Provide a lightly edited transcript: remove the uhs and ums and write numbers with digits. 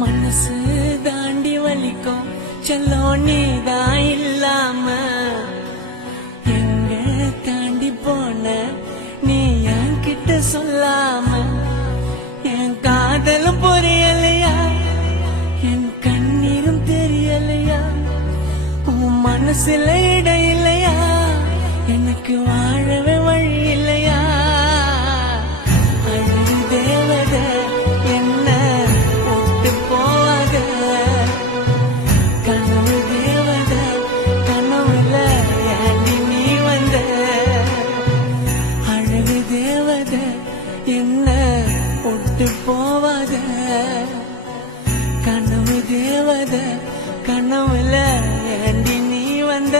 மனசு தாண்டி வலிக்கும் செல்லம் நீதான் இல்லாம எங்க தாண்டி போன நீ என் கிட்ட சொல்லாம என் காதலும் புரியலையா என் கண்ணீரும் தெரியலையா உன் மனசுல இடம் இல்லையா எனக்கு வாழவே வழி இல்லையா அழகு தேவதை என்ன விட்டு போவாத கனவு தேவதை கனவுல ஏண்டி நீ வந்த அழகு தேவதை என்ன விட்டு போவாத கனவு தேவதை கனவுல ஏண்டி நீ வந்த